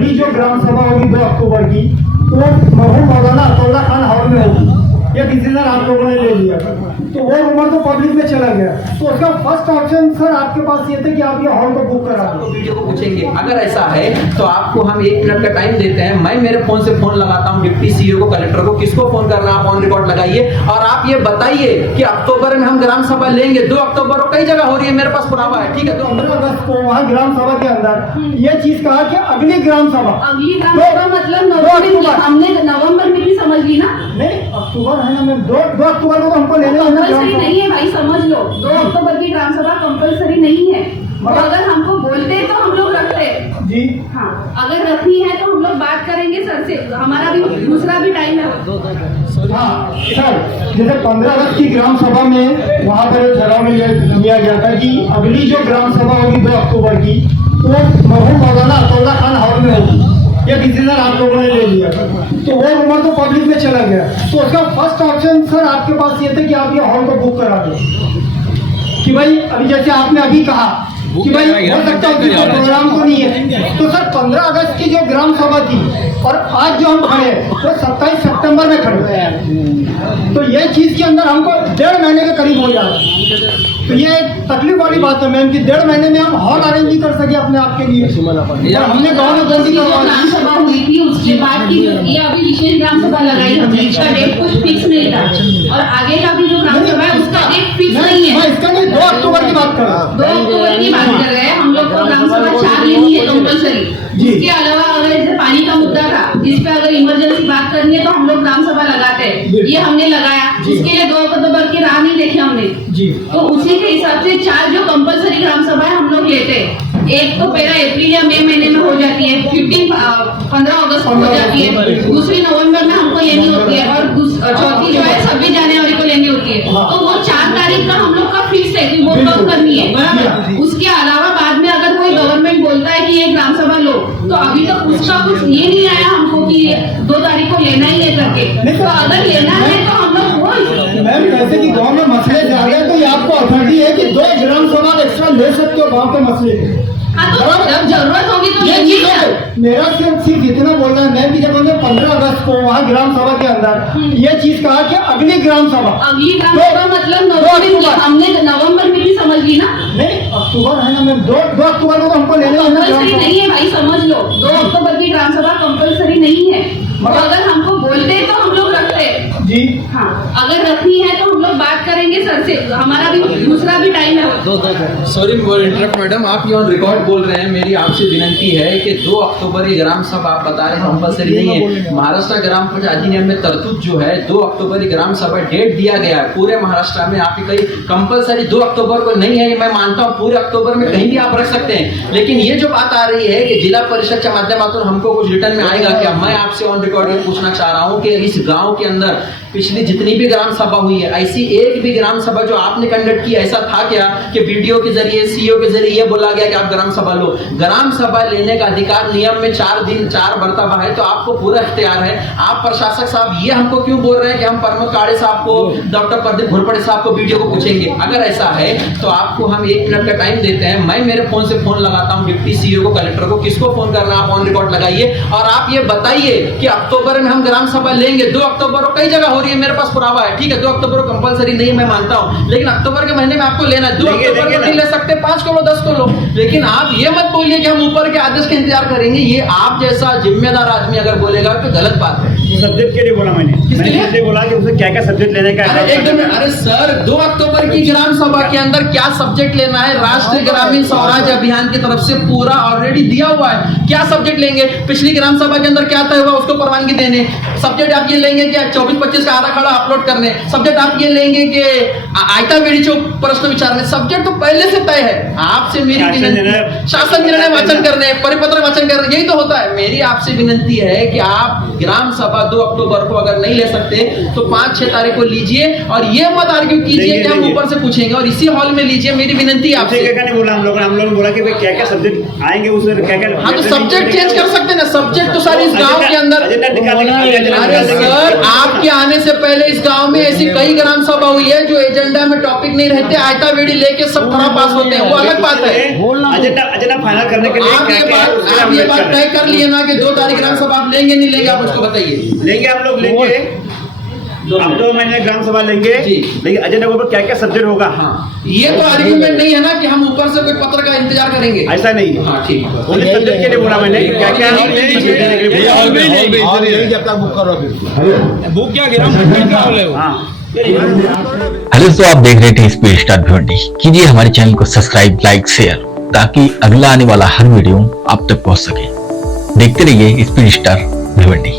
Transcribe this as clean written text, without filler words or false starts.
अगली जो ग्राम सभा होगी 2 अक्टूबर की, वो मरहूम मौलाना अतौल्ला खान हॉल में होगी। ये डिसीजन आप लोगों ने ले लिया, तो वो रूमर तो पब्लिक में चला गया। तो उसका फर्स्ट ऑप्शन सर आपके पास ये था कि आप ये हॉल को बुक करा दो। वीडियो को पूछेंगे, अगर ऐसा है तो आपको हम 1 मिनट का टाइम देते हैं। मैं मेरे फोन से फोन लगाता हूँ डिप्टी सीईओ को, कलेक्टर को, किसको फोन करना आप ऑन रिकॉर्ड लगाइए और आप ये बताइए कि अक्टूबर में हम ग्राम सभा लेंगे। 2 अक्टूबर को कई जगह हो रही है, मेरे पास पुरावा है, ठीक है। 15 अगस्त को वहाँ ग्राम सभा के अंदर ये चीज कहा कि अगली ग्राम सभा, अगली ग्राम सभा मतलब नवंबर, हमने नवंबर में भी समझ ली ना। नहीं अक्टूबर है ना मैम, 2 अक्टूबर को तो हमको लेना है ना ग्राम कंपल्सरी सभा। नहीं है भाई, समझ लो 2 अक्टूबर की ग्राम सभा कंपल्सरी नहीं है। तो अगर हमको बोलते तो हम लोग रखते जी हाँ, अगर रखनी है तो हम लोग बात करेंगे सर से, हमारा भी दूसरा भी टाइम है। हाँ सर, जैसे 15 अगस्त की ग्राम सभा में वहाँ पर ठहराव में लिया गया था कि अगली जो ग्राम सभा होगी 2 अक्टूबर की, वो मरहूम मौलाना अतौल्ला खान हॉल में होगी। ये डिसीजन आप लोगों ने ले लिया, तो वो रूमर तो पब्लिक में चला गया। तो उसका फर्स्ट ऑप्शन सर आपके पास ये था कि आप ये हॉल को बुक करा दो, कि भाई अभी जैसे आपने अभी कहा कि भाई हो सकता है कि प्रोग्राम तो नहीं है। तो सर 15 अगस्त की जो ग्राम सभा थी और आज जो हम खड़े हैं वो 27 सितंबर में खड़े हैं, तो ये चीज के अंदर हमको 1.5 महीने के करीब हो जाएगा। तो ये तकलीफ वाली बात है मैम कि 1.5 महीने में हम हॉल अरेंज नहीं कर सके अपने आप के लिए। और हमने गाँव में बंदी ग्राम सभा हुई थी उसके बाद की ये अभी विशेष ग्राम सभा लगाई हमने, इसका डेट कुछ फिक्स नहीं था और आगे का भी जो ग्राम सभा है उसका डेट फिक्स नहीं है। मैं इसका नहीं 2 अक्टूबर की बात कर रहा हूँ। 2 अक्टूबर की बात कर रहे हैं हम लोग को, ग्राम सभा 4 लेनी है कंपल्सरी। इसके अलावा अगर जैसे पानी का मुद्दा था जिस पे अगर इमरजेंसी बात करनी है तो हम लोग ग्राम सभा लगाते हैं, ये हमने लगाया। इसके लिए 2 अक्टूबर की राह नहीं देखी हमने जी, तो उसी के हिसाब से 4 जो कंपल्सरी ग्राम सभा है हम लोग लेते हैं। एक तो पहला अप्रैल या मई महीने में हो जाती है, 15 अगस्त को हो जाती है, दूसरी नवंबर में हमको लेनी होती है और चौथी जो है 26 जनवरी को लेनी होती है। तो वो 4 तारीख का हम लोग का फिक्स है कि वो कब करनी है, बराबर। उसके अलावा बाद में अगर कोई गवर्नमेंट बोलता है कि ये ग्राम सभा लो, तो अभी तक उसका कुछ ये नहीं आया हमको कि 2 तारीख को लेना ही है करके। तो अगर लेना है तो हम लोग मैम जैसे कि गांव में मसले ज्यादा है तो ये आपको अथॉरिटी है कि 2 ग्राम सभा एक्स्ट्रा ले सकते हो गांव के मसले के। हाँ तो जब जरूरत होगी तो ये लेंगे चीज है। मेरा सिर्फ इतना बोलना है मैम कि जब हमने 15 अगस्त को वहाँ ग्राम सभा के अंदर ये चीज कहा कि अगली ग्राम सभा, अगली ग्राम सभा मतलब नवंबर, हमने नवंबर में भी समझ ली ना। नहीं अक्टूबर है ना मैम, 2 अक्टूबर को तो हमको लेना है ना ग्राम कंपल्सरी सभा। नहीं है भाई, समझ लो 2 अक्टूबर की ग्राम सभा कंपल्सरी नहीं है। तो अगर हमको बोलते तो हम लोग रखते जी हाँ, अगर रखनी है तो हम लोग बात करेंगे सर से, हमारा भी दूसरा भी टाइम है। सॉरी इंटरप्ट मैडम, आप ये ऑन रिकॉर्ड बोल रहे हैं। मेरी आपसे विनंती है कि 2 अक्टूबर की ग्राम सभा आप बता रहे हैं कंपल्सरी नहीं है। महाराष्ट्र ग्राम पंचायत अधिनियम में तरतूत जो है 2 अक्टूबर की ग्राम सभा डेट दिया गया है पूरे महाराष्ट्र में। आपकी कहीं कंपल्सरी 2 अक्टूबर को नहीं है, मैं मानता हूँ पूरे अक्टूबर में कहीं भी आप रख सकते हैं। लेकिन ये जो बात आ रही है कि जिला परिषद के माध्यम हमको कुछ रिटर्न में आएगा क्या, मैं आपसे ऑन रिकॉर्ड पूछना चाह रहा हूँ कि इस गाँव के अंदर पिछली जितनी भी ग्राम सभा हुई है, ऐसी एक भी ग्राम सभा जो आपने कंडक्ट की ऐसा था क्या कि वीडियो के जरिए सीईओ के जरिए ये बोला गया कि आप ग्राम सभा लो? ग्राम सभा लेने का अधिकार नियम में 4 दिन 4 मर्तबा है, तो आपको पूरा इख्तियार है। आप प्रशासक साहब ये हमको क्यों बोल रहे हैं कि हम प्रमोद काड़े साहब को, डॉक्टर प्रदीप घोरपड़े साहब को वीडियो को पूछेंगे? अगर ऐसा है तो आपको हम 1 मिनट का टाइम देते हैं। मैं मेरे फोन से फोन लगाता हूँ डिप्टी सीईओ को, कलेक्टर को, किसको फोन करना आप ऑन रिकॉर्ड लगाइए और आप ये बताइए कि अक्टूबर में हम ग्राम सभा लेंगे। 2 अक्टूबर को कई जगह हो रही है, मेरे पास पुरावा है, ठीक है। 2 अक्टूबर को कंपल्सरी नहीं मैं मानता हूँ, लेकिन अक्टूबर के महीने में आपको लेना है। 2 अक्टूबर को नहीं ले सकते, 5 को लो 10 को लो, लेकिन आप ये मत बोलिए कि हम ऊपर के आदेश का इंतजार करेंगे। ये आप जैसा जिम्मेदार आदमी अगर बोलेगा तो गलत बात है। सब्जेक्ट के लिए बोला मैंने इसलिए बोला कि उसे क्या क्या सब्जेक्ट लेने का है। अरे सर 2 अक्टूबर की ग्राम सभा के अंदर क्या सब्जेक्ट लेना है? राष्ट्रीय ग्रामीण स्वराज अभियान की तरफ से पूरा ऑलरेडी दिया हुआ है। क्या सब्जेक्ट लेंगे? पिछली ग्राम सभा के अंदर क्या तय हुआ उसको परवानगी देने। सब्जेक्ट आप ये लेंगे कि 24-25 का आधा खड़ा अपलोड करने। सब्जेक्ट आप ये लेंगे कि आयता बेड़ी चौक प्रश्न विचारने। सब्जेक्ट तो पहले से तय है। आपसे मेरी विनती, शासन निर्णय वाचन करने, परिपत्र वाचन करने, यही तो होता है। मेरी आपसे विनती है कि आप ग्राम सभा 2 अक्टूबर को अगर नहीं ले सकते तो 5-6 तारीख को लीजिए और ये मत आर्ग्यू कीजिए कि हम ऊपर से पूछेंगे, और इसी हॉल में लीजिए। मेरी विनती आपसे। क्या नहीं बोला हम लोगों ने बोला कि क्या क्या सब्जेक्ट आएंगे उसमें क्या क्या। हाँ तो सब्जेक्ट चेंज कर सकते हैं ना। सब्जेक्ट तो सारे इस गांव के अंदर। अरे सर, आपके आने से पहले इस गांव में ऐसी कई ग्राम सभा हुई है जो एजेंडा में टॉपिक नहीं रहते, आयता बेड़ी लेके सब खरा पास होते हैं, वो अलग बात है। एजेंडा फाइनल करने के लिए आप ये बात तय कर लिए ना कि 2 तारीख ग्राम सभा आप लेंगे नहीं लेंगे, आप मुझको बताइए। लेंगे, हम लोग लेंगे, हम 2 महीने ग्राम सभा लेंगे, लेकिन एजेंडा के ऊपर क्या क्या सब्जेक्ट होगा। हाँ, ये तो आर्गुमेंट नहीं है ना कि हम ऊपर से कोई पत्र का इंतजार करेंगे, ऐसा नहीं है। हाँ ठीक है, उन्हें सब्जेक्ट के लिए बोला मैंने, क्या क्या बुक क्या गिरा हेलो, तो आप देख रहे थे स्पीड स्टार भिवंडी। कीजिए हमारे चैनल को सब्सक्राइब, लाइक, शेयर, ताकि अगला आने वाला हर वीडियो आप तक पहुंच सके। देखते रहिए स्पीड स्टार भिवंडी।